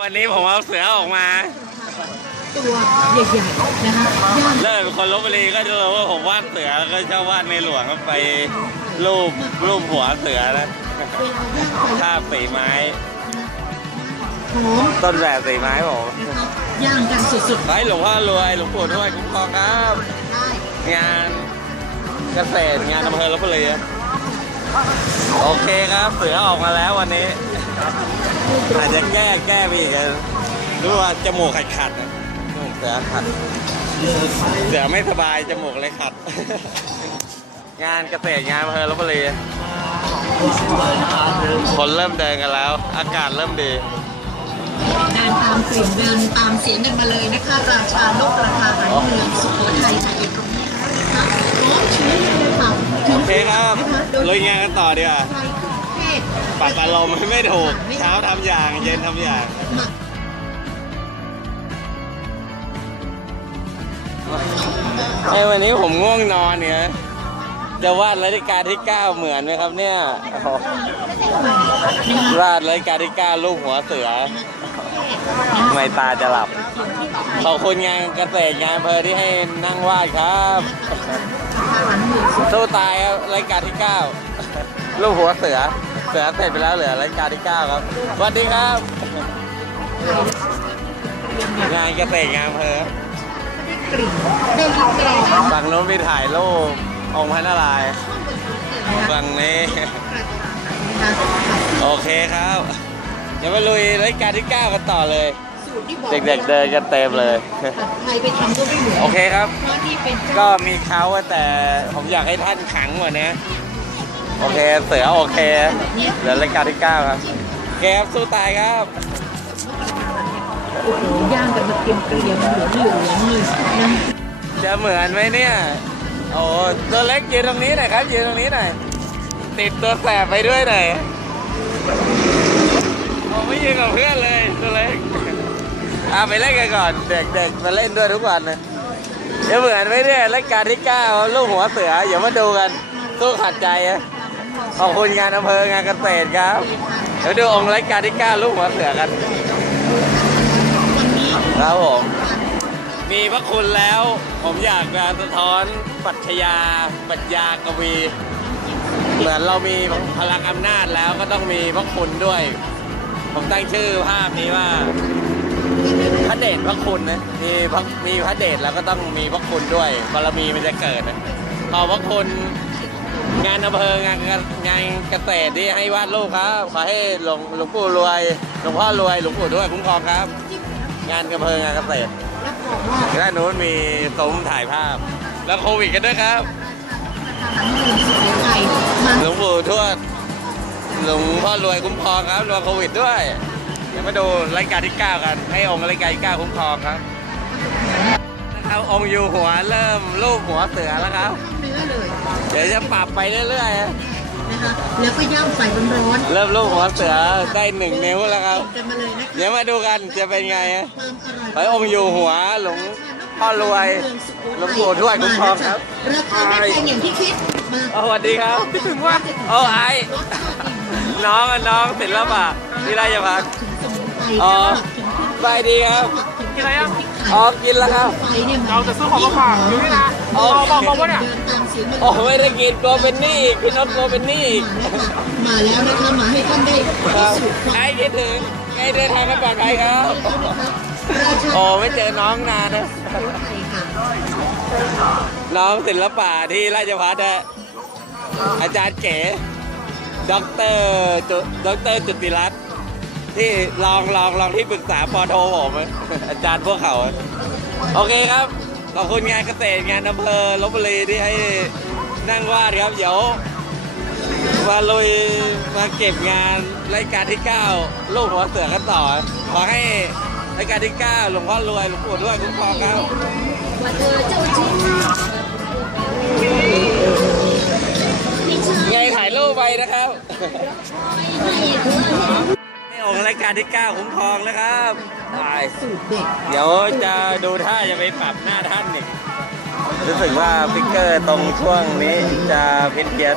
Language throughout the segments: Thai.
วันนี้ผมเอาเสือออกมา ตัวใหญ่ๆนะคะย่างเริ่มเป็นคนลบบุรีก็จะรู้ว่าผมวาดเสือแล้วก็ชอบวาดในหลวงก็ไปรูปรูปหัวเสือนะเวลาย่างไปภาพสีไม้ หอมต้นแบบสีไม้ผมนะคะย่างกันสุดไว้หลวงพ่อรวยหลวงปู่ทวดคุ้มครองครับๆได้งานเกษตรงานอำเภอลบบุรี โอเคครับเสือออกมาแล้ววันนี้ อาจจะแก้แก้ไปอีกอะรู้ว่าจมูกขัดขัดเสือขัด เสือไม่สบายจมูกเลยขัด งานเกษตรงานอำเภอลบบุรีคนเริ่มเดินกันแล้ว อากาศเริ่มดีเดินตามกลิ่นเดินตามเสียงกันมาเลยนะคะราชาโลกราคาหายเมืองสุโขทัยค่ะอยู่ตรงนี้นะคะ หอมชื้นเลยค่ะถึโองเคครับนะคะโดยลุยงานกันต่อดีกว่าใครขึ้นเทศปรับอารมณ์ไม่ถูก เช้าทำอย่าง เย็นทำอย่างมาไอ้วันนี้ผมง่วงนอนเนี่ยจะวาดรัชกาลที่ 9 เหมือนไหมครับเนี่ย โอ้โหวาดรัชกาลที่9รูปหัวเสือ ไม่ตาจะหลับ ขอบคุณงานเกษตรงานเพอที่ให้นั่งวาดครับสู้ตายครับรายการที่9ลูกหัวเสือ เสือเสร็จไปแล้วเหลือรายการที่9ครับสวัสดีครับ งานเกษตรงานเพอฝั่งโน้นมีถ่ายรูปองค์พระนารายณ์ฝั่งนี้ โอเคครับ เดี๋ยวมาลุยรายการที่ 9 กันต่อเลย สูตรที่บอกเด็กๆเดินกันเต็มเลยใครไปทำก็ไม่เหมือนโอเคครับ เพราะที่เป็นก็เจ้ามีเขาแต่ผมอยากให้ท่านขังกว่านี้โอเค เสือโอเคเหลือรายการที่ 9 ครับโอเคครับสู้ตายครับ โอ้โหย่างกันมาเกรียมเกรียมๆเหลืองเหลืองๆเลยนะจะเหมือนไหมเนี่ย โอ้ตัวเล็กยืนตรงนี้หน่อยครับยืนตรงนี้หน่อยติดตัวแสบไปด้วยหน่อย โอ้ไม่ยืนกับเพื่อนเลยตัวเล็กอะไปเล่นกันก่อน เด็กๆมาเล่นด้วยทุกวันนะจะเหมือนไหมเนี่ยรายการที่เก้าลูกหัวเสืออย่ามาดูกันสู้ขัดใจอะขอบคุณงานอำเภองานเกษตรครับเดี๋ยวดูองค์รายการที่เก้าลูกหัวเสือกันวันนี้ครับผมมีพระคุณแล้ว ผมอยากจะสะท้อนปรัชญาปรัชญากวี เหมือนเรามีพลังอำนาจแล้วก็ต้องมีพระคุณด้วย ผมตั้งชื่อภาพนี้ว่าพระเดชพระคุณนะมีพระมีพระเดชแล้วก็ต้องมีพระคุณด้วยบารมีมันจะเกิดนะขอบพระคุณงานอำเภองานงานเกษตรที่ให้วาดรูปครับขอให้หลวงหลวงปู่รวยหลวงพ่อรวยหลวงปู่ด้วยคุ้มครองครับ งานอำเภองานเกษตรรับรองว่าด้านนู้นมีซุ้มถ่ายภาพ แล้วโควิดกันด้วยครับ หันเมืองสุโขทัยมาหลวงปู่ทวดหลวงพ่อรวยคุ้มครองครับรวมโควิดด้วยเดี๋ยวมาดูรายการที่ 9 กัน ให้องค์รายการที่ 9 คุ้มครองครับนะครับองค์อยู่หัวเริ่มรูปหัวเสือแล้วครับ เนื้อเลยเดี๋ยวจะปรับไปเรื่อยๆ นะคะแล้วก็ย่างไฟร้อนเริ่มรูปหัวเสือได้หนึ่งนิ้วแล้วครับๆกันมาเลยนะคะเดี๋ยวมาดูกันจะเป็นไงฮะความอร่อย ไปองค์อยู่หัวหลวง พ่อรวยหลวงปู่ทวดคุ้มครองครับราคาไม่แพงอย่างที่คิดมาสวัสดีครับถึงว่าโอ้ไอน้องอะน้องศิลปะที่ราชพัฒน์ถึงสมุนไพรอ๋อถึงไปดีครับกินอะไรยังอ๋อกินแล้วครับไฟเนี่ยเราจะซื้อของมาฝากอยู่นี่นะอ๋อเราบอกบอกว่าเนี่ยเดินตามเสียงโอ้ไม่ได้กินกลัวเป็นหนี้อีกพี่นกกลัวเป็นหนี้อีกมาแล้วนะคะมาให้ท่านได้คพิรับสูจน์ความไอ้คิดถึงไอ้เดินทางกันปลอดภัยครับราชา โอ้ไม่เจอน้องนานนะไทยค่ะน้องศิลปะที่ราชพัฒน์อะอาจารย์เก๋ด็อกเตอร์จุด็อกเตอร์จุติรัตน์ที่ลองลองลองที่ปรึกษาปอโทผมอะอาจารย์พวกเขาอะโอเคครับ ขอบคุณงานเกษตรงานอำเภอลบบุรีที่ให้นั่งวาดครับ เดี๋ยว มาลุยมาเก็บงานรายการที่ 9 ลูกหัวเสือกันต่อ ขอให้ รายการที่9หลวงพ่อรวยหลวงปู่ด้วยคุ้มครองครับว่าเธอเจ้าจริงไงถ่ายรูปไปนะครับนี่องค์รายการที่9คุ้มครองนะครับไปเดี๋ยวจะดูท่าจะไปปรับหน้าท่านอีกรู้สึกว่าฟิกเกอร์ตรงช่วงนี้จะเพี้ยนเพี้ยน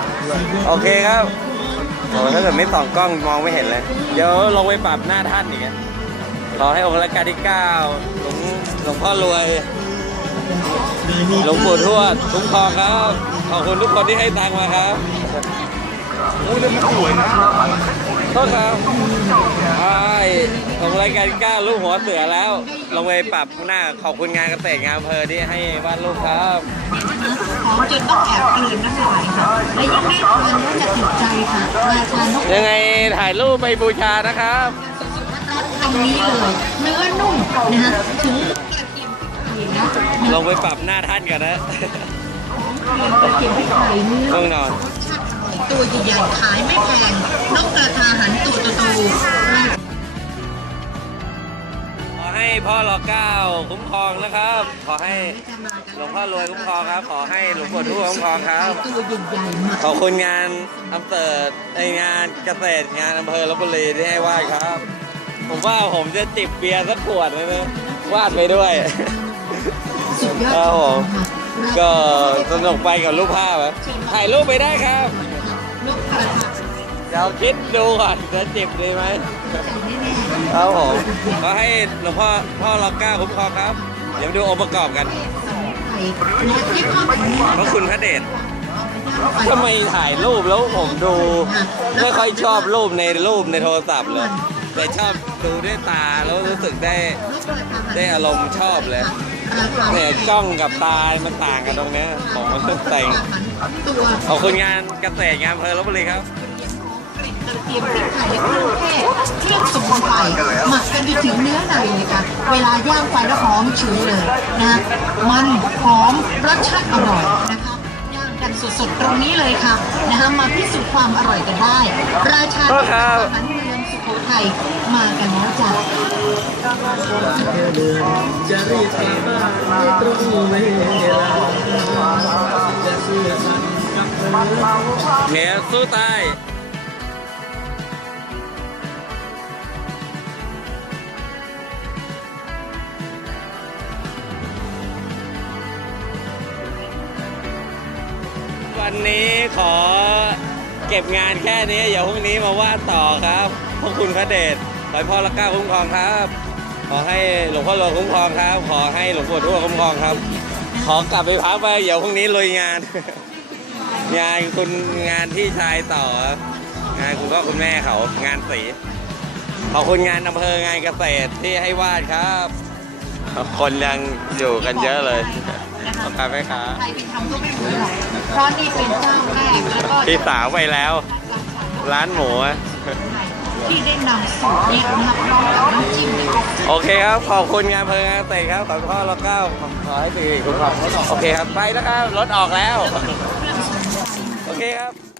ๆโอเคครับโอ้ถ้าเกิดไม่ส่องกล้องมองไม่เห็นเลย เดี๋ยวลงไปปรับหน้าท่านอีก ขอให้องค์รัชกาลที่เก้าหลวงหลวงพ่อรวย หลวงปู่ทวดคุ้มครองครับ ขอบคุณทุกคนที่ให้ตังค์มาครับโอ้ยเล่นมันสวยนะโทษครับไอ้ของรายการก้าลูกหัวเสือแล้ว ลงไปปรับหน้าขอบคุณงานเกษตรงานอำเภอที่ให้วาดรูปครับหอมจนต้องแอบกลืนน้ำลายค่ะและยิ่งได้ทานแล้วจะติดใจค่ะราชานกยังไงถ่ายรูปไปบูชานะครับ คำนี้เลยเนื้อนุ่มนะฮะถึงกระเทียมพริกไทยนะลงไปปรับหน้าท่านก่อนนะกระเทียมพริกไทยเนื้อต้องนอนรสชาติอร่อยตัวใหญ่ๆขายไม่แพงนกกระทาหันตัวโตๆราขอให้พ่อรอเก้าคุ้มครองนะครับ ขอให้หลวงพ่อรวยคุ้มครองครับ ขอให้หลวงปู่ทวดคุ้มครองครับตัวใหญ่ๆมาขอบคุณงานอำเภอในงานเกษตรงานอำเภอลบบุรีที่ให้วาดครับ ผมว่าผมจะจิบเบียร์สักขวดเลยนะวาดไปด้วย สุดยอดครับผมค่ะก็สนุกไปกับรูปภาพอะถ่ายรูปไปได้ครับนกกระทาเดี๋ยวคิดดูก่อนจะจิบดีไหมใจแน่ๆครับผมก็ให้หลวงพ่อพ่อรอเก้าคุ้มครองครับ เดี๋ยวมาดูองค์ประกอบกันไปและที่เข้าถึงนี้พระคุณพระเดชทำไมถ่ายรูปแล้วผมดู ไม่ค่อยชอบรูปในรูปในโทรศัพท์เลย แต่ชอบดูด้วยตาแล้วรู้สึกได้ได้อารมณ์ชอบเลยเนี่ยกล้องกับตา มันต่างกันตรงเนี้ยของมันแต่งตัวขอบคุณงานเกษตรงานอำเภอลบบุรีครับกระเทียมพริกไทยและเครื่องเทศเครื่องสมุนไพรหมักกันจนถึงเนื้อในเลยค่ะเวลาย่างไฟแล้วหอมฉุยเลยนะมันหอมรสชาติอร่อยนะคะย่างกันสดๆตรงนี้เลยค่ะนะคะมาพิสูจน์ความอร่อยกันได้ ราชาโทษครับอาหารเมื องสุโขทัยมากันแล้วจ้ะจะรีบกลับบ้านไม่ตรงเวลาจะเชื่อฉันกับเธอสู้ตายวันนี้ขอเก็บงานแค่นี้ เดี๋ยวพรุ่งนี้มาว่าต่อครับ พวกคุณพระเดชขอให้พ่อรักก้าคุ้มครองครับ ขอให้หลวงพ่อรวยคุ้มครองครับ ขอให้หลวงปู่ทวดคุ้มครองครับ ขอกลับไปพักไปเดี๋ยวพรุ่งนี้ลุยงาน งานคุณงานที่ชายต่อครับงานคุณพ่อคุณแม่เขางานสีขอบคุณงานอำเภองานเกษตรที่ให้วาดครับ คนยังอยู่กันเยอะเลยขอบคุณไหมครับ ใครไปทำก็ไม่เหมือนหรอกเพราะนี่เป็นเจ้าแรกแล้วก็พี่สาวไปแล้ว ร้านหมูอะ ที่ได้นำสูตรนี้มาพร้อมกับน้ำจิ้มเนี่ยโอเคครับ ขอบคุณงานเพลิงงานเตะครับ ขอบคุณพ่อแล้วก็ขอให้ปีคุณครับโอเคครับ ไปแล้วครับ รถออกแล้ว โอเคครับ